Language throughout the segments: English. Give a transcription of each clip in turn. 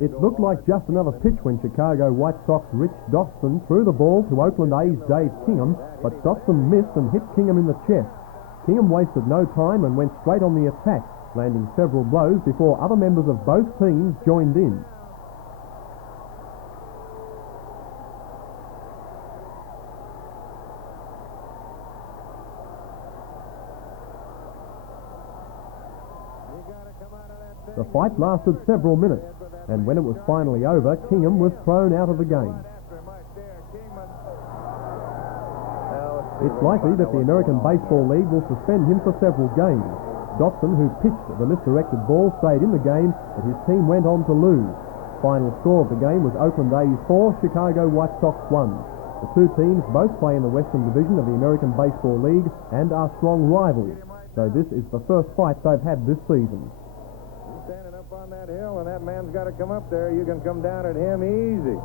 It looked like just another pitch when Chicago White Sox Rich Dotson threw the ball to Oakland A's Dave Kingham, but Dotson missed and hit Kingham in the chest. Kingham wasted no time and went straight on the attack, landing several blows before other members of both teams joined in. The fight lasted several minutes, and when it was finally over, Kingham was thrown out of the game. It's likely that the American Baseball League will suspend him for several games. Dotson, who pitched the misdirected ball, stayed in the game, but his team went on to lose. Final score of the game was Oakland A's 4, Chicago White Sox 1. The two teams both play in the Western Division of the American Baseball League and are strong rivals, so this is the first fight they've had this season. Standing up on that hill, and that man's got to come up there. You can come down at him easy.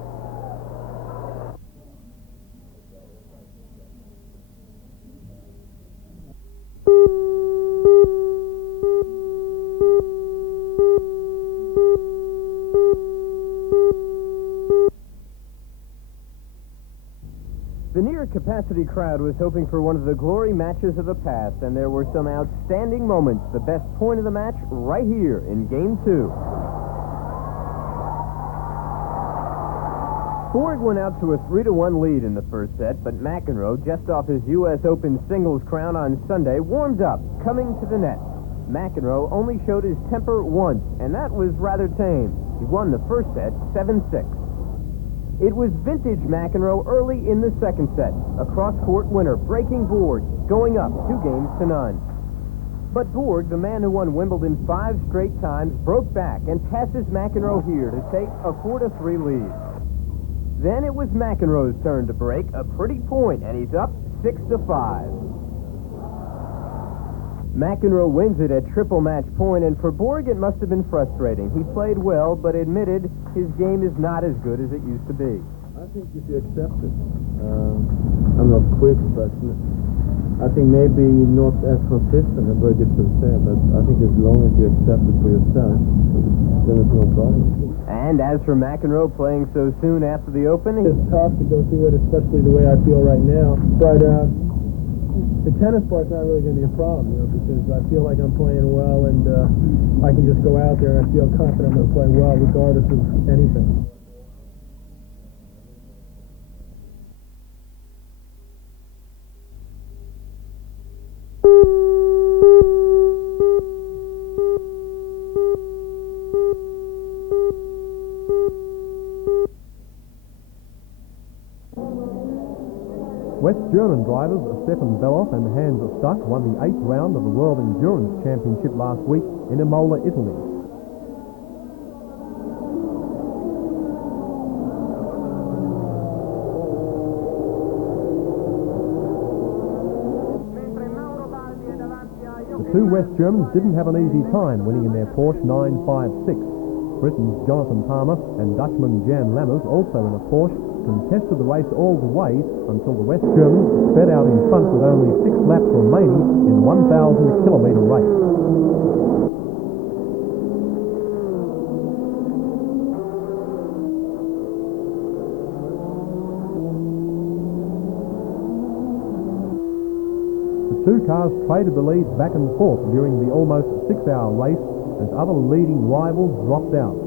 The near-capacity crowd was hoping for one of the glory matches of the past, and there were some outstanding moments. The best point of the match right here in Game 2. Ford went out to a 3-1 lead in the first set, but McEnroe, just off his U.S. Open singles crown on Sunday, warmed up, coming to the net. McEnroe only showed his temper once, and that was rather tame. He won the first set 7-6. It was vintage McEnroe early in the second set. A cross-court winner, breaking Borg, going up 2-0. But Borg, the man who won Wimbledon 5 straight times, broke back and passes McEnroe here to take a 4-3 lead. Then it was McEnroe's turn to break, a pretty point, and he's up 6-5. McEnroe wins it at triple match point, and for Borg it must have been frustrating. He played well, but admitted his game is not as good as it used to be. I think if you accept it, I'm not quick, but I think maybe not as consistent, it's very difficult to say, but I think as long as you accept it for yourself, then it's no problem. And as for McEnroe playing so soon after the Open, it's tough to go through it, especially the way I feel right now, but the tennis part's not really going to be a problem, because I feel like I'm playing well, and I can just go out there and I feel confident I'm going to play well regardless of anything. West German drivers Stefan Beloff and Hans Stuck won the 8th round of the World Endurance Championship last week in Imola, Italy. The two West Germans didn't have an easy time winning in their Porsche 956. Britain's Jonathan Palmer and Dutchman Jan Lammers, also in a Porsche, contested the race all the way until the West Germans sped out in front with only 6 laps remaining in 1,000-kilometre race. The two cars traded the lead back and forth during the almost 6-hour race as other leading rivals dropped out.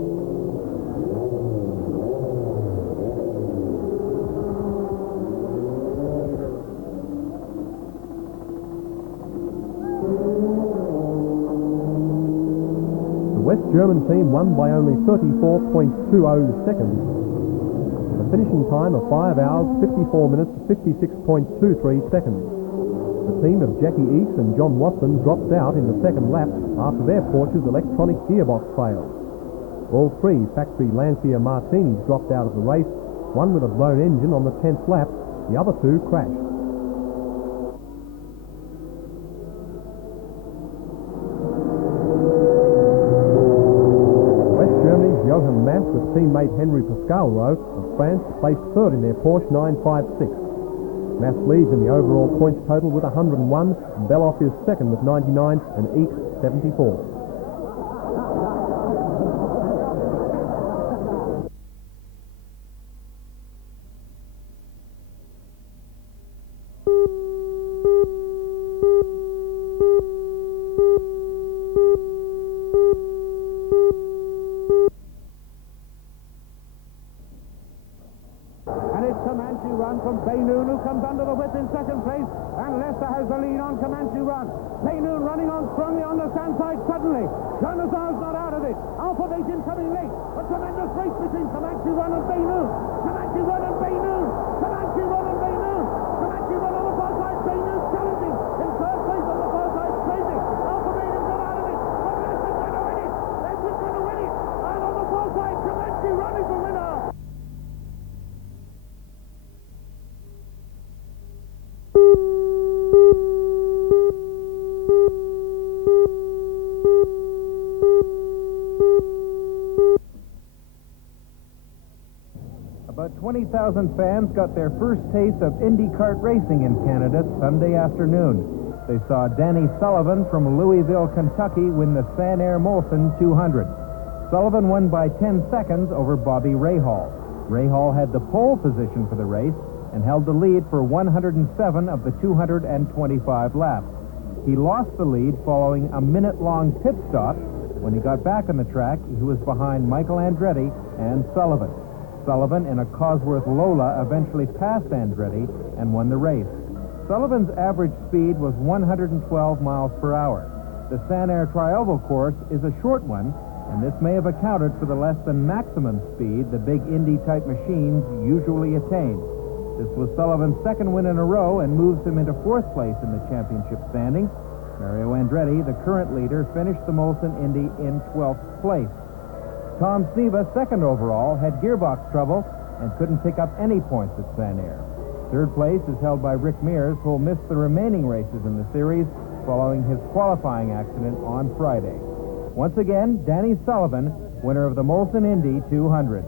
The West German team won by only 34.20 seconds. The finishing time of 5 hours, 54 minutes, 56.23 seconds. The team of Jackie Eakes and John Watson dropped out in the second lap after their Porsche's electronic gearbox failed. All 3 factory Lancia Martinis dropped out of the race, one with a blown engine on the 10th lap, the other 2 crashed. West Germany's Johann Mass with teammate Henry Pascalro of France placed 3rd in their Porsche 956. Mass leads in the overall points total with 101, Beloff is 2nd with 99, and Eakes 74. from Baynoon, who comes under the whip in second place, and Lester has the lead on Comanche Run. Baynoon running on strongly on the stand side suddenly. Jonazar's not out of it. Alpha Nation coming late. A tremendous race between Comanche Run and Baynoon. Comanche Run and Baynoon. Comanche Run and Baynoon. Comanche Run on the far side. Baynoon challenging. In third place on the far side, crazy. Alpha Nation got out of it. But Lester's going to win it. Lester's going to win it. And on the far side, Comanche Run is the winner. About 20,000 fans got their first taste of Indy kart racing in Canada Sunday afternoon. They saw Danny Sullivan from Louisville, Kentucky win the Sanair Molson 200. Sullivan won by 10 seconds over Bobby Rahal. Rahal had the pole position for the race and held the lead for 107 of the 225 laps. He lost the lead following a minute-long pit stop. When he got back on the track, he was behind Michael Andretti and Sullivan. Sullivan in a Cosworth Lola eventually passed Andretti and won the race. Sullivan's average speed was 112 miles per hour. The Sanair Trioval course is a short one, and this may have accounted for the less than maximum speed the big Indy-type machines usually attain. This was Sullivan's second win in a row and moves him into fourth place in the championship standings. Mario Andretti, the current leader, finished the Molson Indy in 12th place. Tom Sneva, second overall, had gearbox trouble and couldn't pick up any points at Sanair. Third place is held by Rick Mears, who will miss the remaining races in the series following his qualifying accident on Friday. Once again, Danny Sullivan, winner of the Molson Indy 200.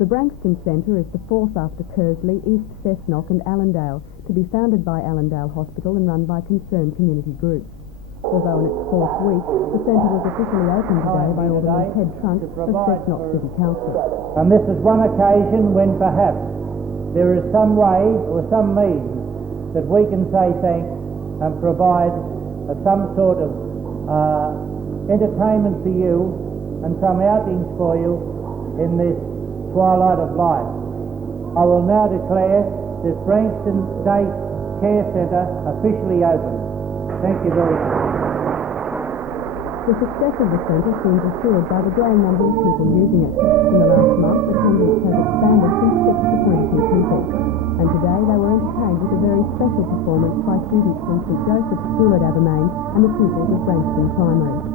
The Branxton Centre is the fourth after Kersley, East Cessnock and Allendale, to be founded by Allendale Hospital and run by concerned community groups. Although in its fourth week, the centre was officially opened today by Alderman Ted Trunk of Cessnock City Council. And this is one occasion when perhaps there is some way or some means that we can say thanks and provide some sort of entertainment for you and some outings for you in this twilight of life. I will now declare this Branxton Day Care Centre officially open. Thank you very much. The success of the centre seems assured by the growing number of people using it. In the last month, attendance has expanded from 6 to 22 people. And today they were entertained with a very special performance by students from St Joseph's School at Abermain and the pupils of Branxton Primary.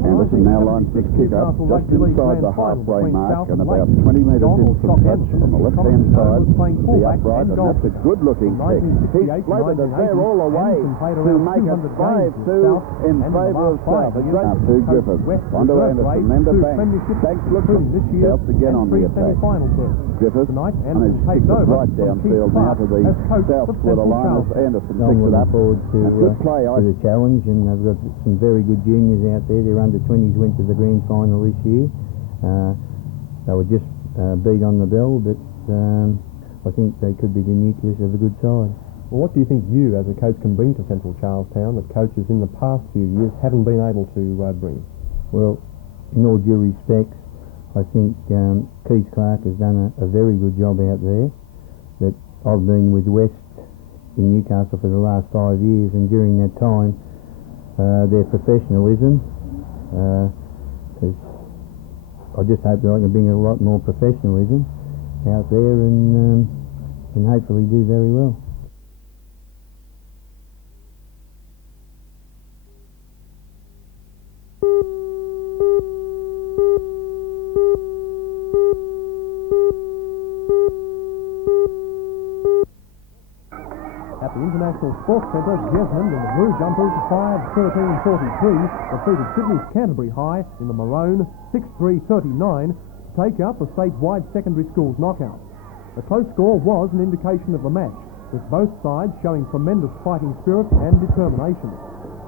Anderson now lines this kick up just inside the halfway mark and about 20 metres in from touch from the left-hand side, the upright, and that's a good-looking kick. He's floated us there all the way to make it 5-2 in favour of South. A great to Griffith. Onto Anderson, then to Banks. Banks looks South again on the attack. Griffith, and has kicked it right downfield now to the south where the line is. Anderson picks it up. Forward to, good play. To the challenge, and they've got some very good juniors out there. Their under-20s went to the grand final this year. They were just beat on the bell, but I think they could be the nucleus of a good side. Well, what do you think you, as a coach, can bring to Central Charlestown that coaches in the past few years haven't been able to bring? Well, in all due respect, I think Keith Clark has done a very good job out there. That I've been with West in Newcastle for the last 5 years, and during that time, their professionalism I just hope that I can bring a lot more professionalism out there and hopefully do very well. At the International Sports Centre, Jesmond in the blue jumpers 5-13-43 defeated Sydney's Canterbury High in the maroon 6-3-39. take out the statewide secondary schools knockout. The close score was an indication of the match, with both sides showing tremendous fighting spirit and determination.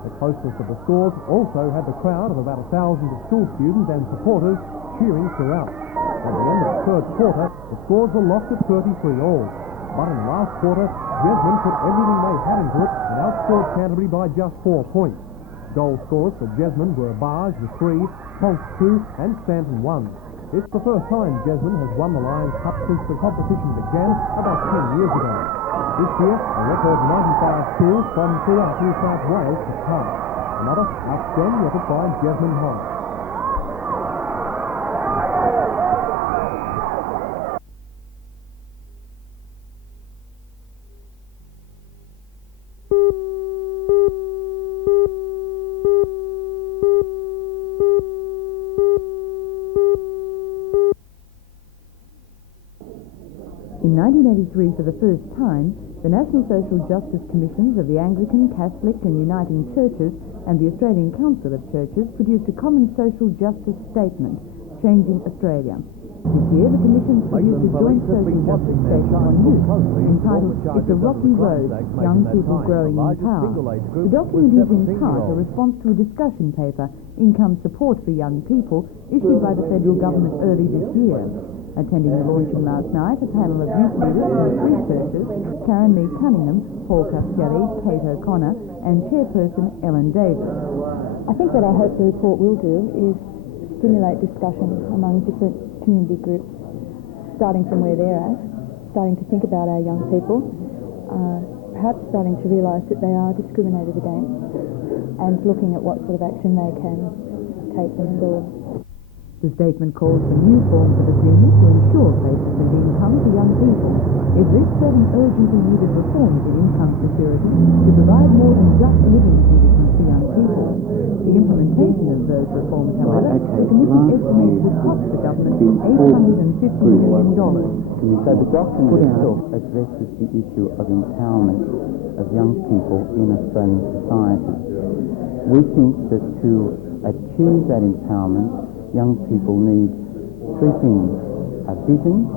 The closeness of the scores also had the crowd of about 1,000 school students and supporters cheering throughout. At the end of the third quarter, the scores were locked at 33-all. But in the last quarter, Jesmond put everything they had into it and outscored Canterbury by just 4 points. Goal scorers for Jesmond were Barge with 3, Tonks 2 and Stanton 1. It's the first time Jesmond has won the Lions Cup since the competition began about 10 years ago. This year, a record 95 schools from throughout New South Wales to come. Another outstanding effort by Jesmond High. In 1983, for the first time, the National Social Justice Commissions of the Anglican, Catholic and Uniting Churches and the Australian Council of Churches produced a common social justice statement, Changing Australia. This year, the commissions produced a joint social justice statement on youth, entitled It's a Rocky Road, Young People Growing in Power. The document is in part a response to a discussion paper, Income Support for Young People, issued by the federal government early this year. Attending the launching last night, a panel of youth leaders from 3 churches, Karen Lee Cunningham, Paul Castelli, Kate O'Connor, and chairperson Ellen Davis. I think what I hope the report will do is stimulate discussion among different community groups, starting from where they're at, starting to think about our young people, perhaps starting to realise that they are discriminated against, and looking at what sort of action they can take themselves. The statement calls for new forms of agreement to ensure basic income for young people. It lists 7 urgently needed reforms in income security to provide more than just living conditions for young people. The implementation of those reforms, however, the Commission estimates would cost the government $850 million. So the document itself addresses the issue of empowerment of young people in Australian society. We think that to achieve that empowerment, young people need 3 things: a vision,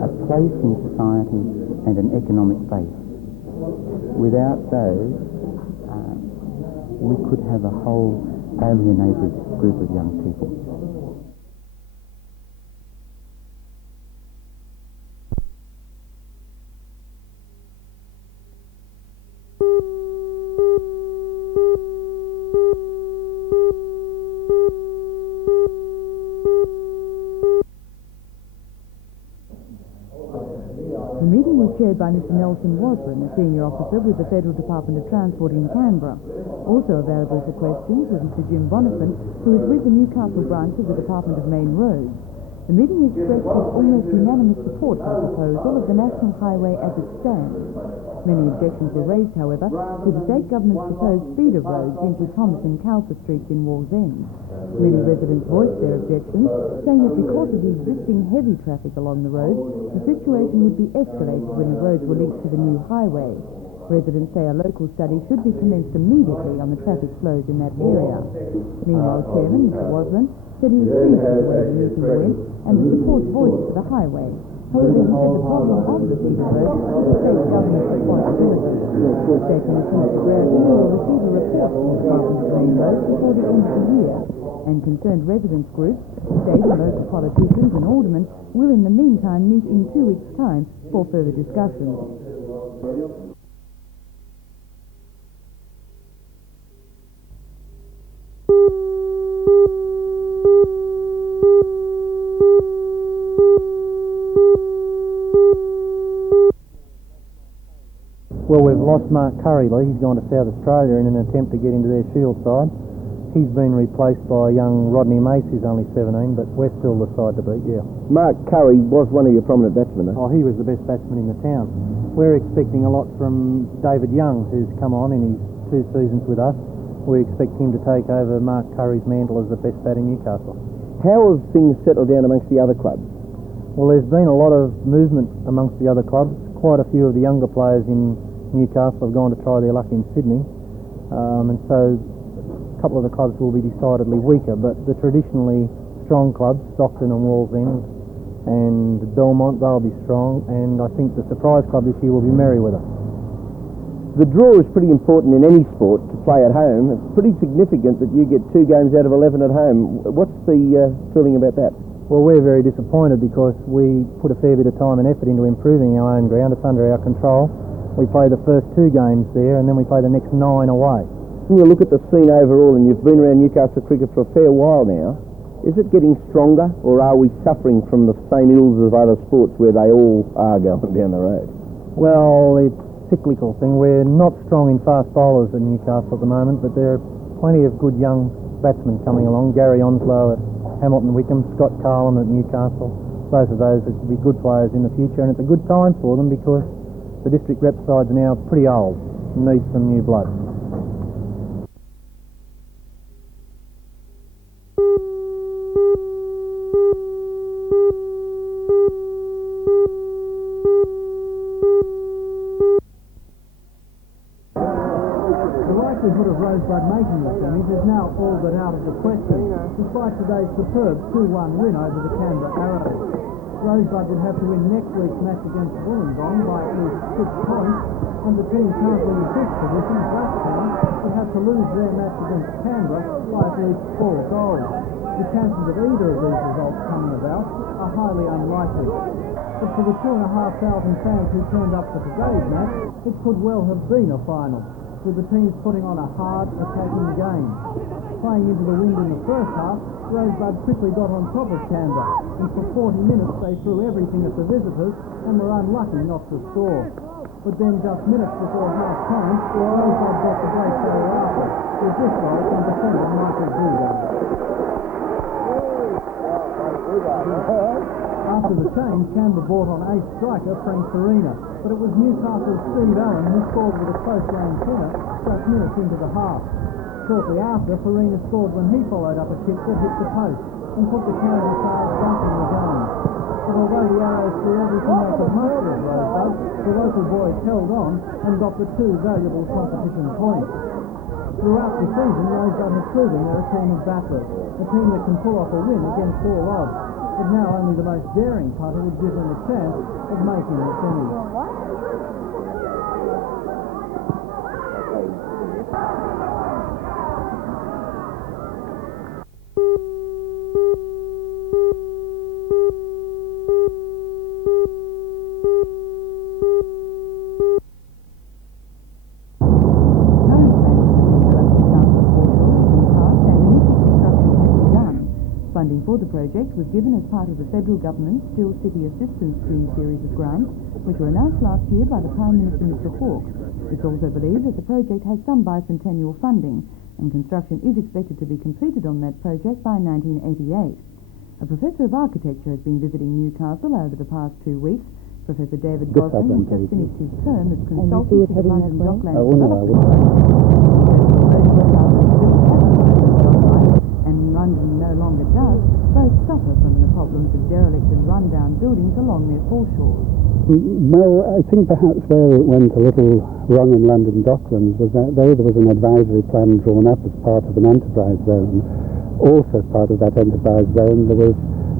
a place in society, and an economic base. Without those, we could have a whole alienated group of young people. The meeting was chaired by Mr Nelson Wasburn, a senior officer with the Federal Department of Transport in Canberra. Also available for questions was Mr Jim Bonifant, who is with the Newcastle branch of the Department of Main Roads. The meeting expressed its almost unanimous support for the proposal of the National Highway as it stands. Many objections were raised, however, to the state government's proposed feeder roads into Thomas and Calfer Streets in Wallsend. Many residents voiced their objections, saying that because of the existing heavy traffic along the road, the situation would be escalated when the roads were linked to the new highway. Residents say a local study should be commenced immediately on the traffic flows in that area. Meanwhile, Chairman Mr Wasland said he was pleased with the way the meeting went and the support voiced for the highway. However, he said the problem of the feeder road is the state government's responsibility. State Minister Mr Bradley will receive a report from the Department of Main Roads before the end of the year, and concerned residents groups, state and local politicians and aldermen will in the meantime meet in 2 weeks' time for further discussions. Well, we've lost Mark Curryley. He's gone to South Australia in an attempt to get into their Shield side. He's been replaced by young Rodney Mace, who's only 17, but we're still the side to beat, yeah. Mark Curry was one of your prominent batsmen, Oh, he was the best batsman in the town. We're expecting a lot from David Young, who's come on in his 2 seasons with us. We expect him to take over Mark Curry's mantle as the best bat in Newcastle. How have things settled down amongst the other clubs? Well, there's been a lot of movement amongst the other clubs. Quite a few of the younger players in Newcastle have gone to try their luck in Sydney, and so a couple of the clubs will be decidedly weaker, but the traditionally strong clubs, Stockton and Wallsend and Belmont, they'll be strong, and I think the surprise club this year will be Merriweather. The draw is pretty important in any sport to play at home. It's pretty significant that you get 2 games out of 11 at home. What's the feeling about that? Well, we're very disappointed because we put a fair bit of time and effort into improving our own ground. It's under our control. We play the first 2 games there, and then we play the next 9 away. When you look at the scene overall, and you've been around Newcastle cricket for a fair while now, is it getting stronger, or are we suffering from the same ills of other sports where they all are going down the road? Well, it's cyclical thing. We're not strong in fast bowlers at Newcastle at the moment, but there are plenty of good young batsmen coming along. Gary Onslow at Hamilton Wickham, Scott Carlin at Newcastle. Both of those would be good players in the future, and it's a good time for them because the district rep sides are now pretty old and need some new blood. The likelihood of Rosebud making the semis is now all but out of the question, despite today's superb 2-1 win over the Canberra Arrows. Rosebud would have to win next week's match against Wollongong by at least 6 points, and the team currently in 5th position, Blacktown, would have to lose their match against Canberra by at least 4 goals. The chances of either of these results coming about are highly unlikely. But for the 2,500 fans who turned up for today's match, it could well have been a final, with the teams putting on a hard, attacking game. Playing into the wind in the first half, Rosebud quickly got on top of Canberra, and for 40 minutes they threw everything at the visitors and were unlucky not to score. But then just minutes before half-time, Rosebud got the break they were after, with this goal from defender Michael Bouda. After the change, Canberra brought on ace striker Frank Farina, but it was Newcastle's Steve Allen who scored with a close-range header just minutes into the half. Shortly after, Farina scored when he followed up a kick that hit the post and put the Canberra side back in the game. But although the Arrows threw everything they could muster at Rosebud, the local boys held on and got the 2 valuable competition points. Throughout the season, Rosebud have proven they're a team of battlers, a team that can pull off a win against all odds. But now only the most daring putter would give them a chance of making the semis. Funding for the project was given as part of the federal government's Still City Assistance Scheme series of grants, which were announced last year by the Prime Minister Mr Hawke. It's also believed that the project has some bicentennial funding, and construction is expected to be completed on that project by 1988. A professor of architecture has been visiting Newcastle over the past 2 weeks. Professor David Gosling has just finished his term as consultant to the London Docklands and London no longer does, both suffer from the problems of derelict and run-down buildings along their foreshores. Well, I think perhaps where it went a little wrong in London Docklands was that there was an advisory plan drawn up as part of an enterprise zone. Also as part of that enterprise zone there was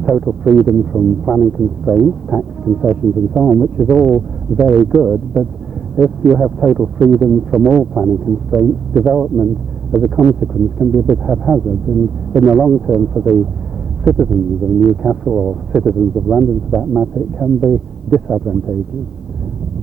total freedom from planning constraints, tax concessions and so on, which is all very good, but if you have total freedom from all planning constraints, development as a consequence can be a bit haphazard, and in the long term for the citizens of Newcastle or citizens of London for that matter, it can be disadvantageous.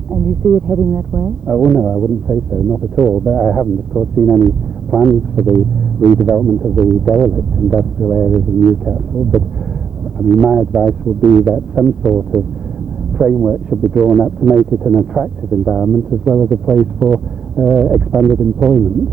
And you see it heading that way? Oh no, I wouldn't say so, not at all, but I haven't of course seen any plans for the redevelopment of the derelict industrial areas of Newcastle, but I mean my advice would be that some sort of framework should be drawn up to make it an attractive environment as well as a place for expanded employment.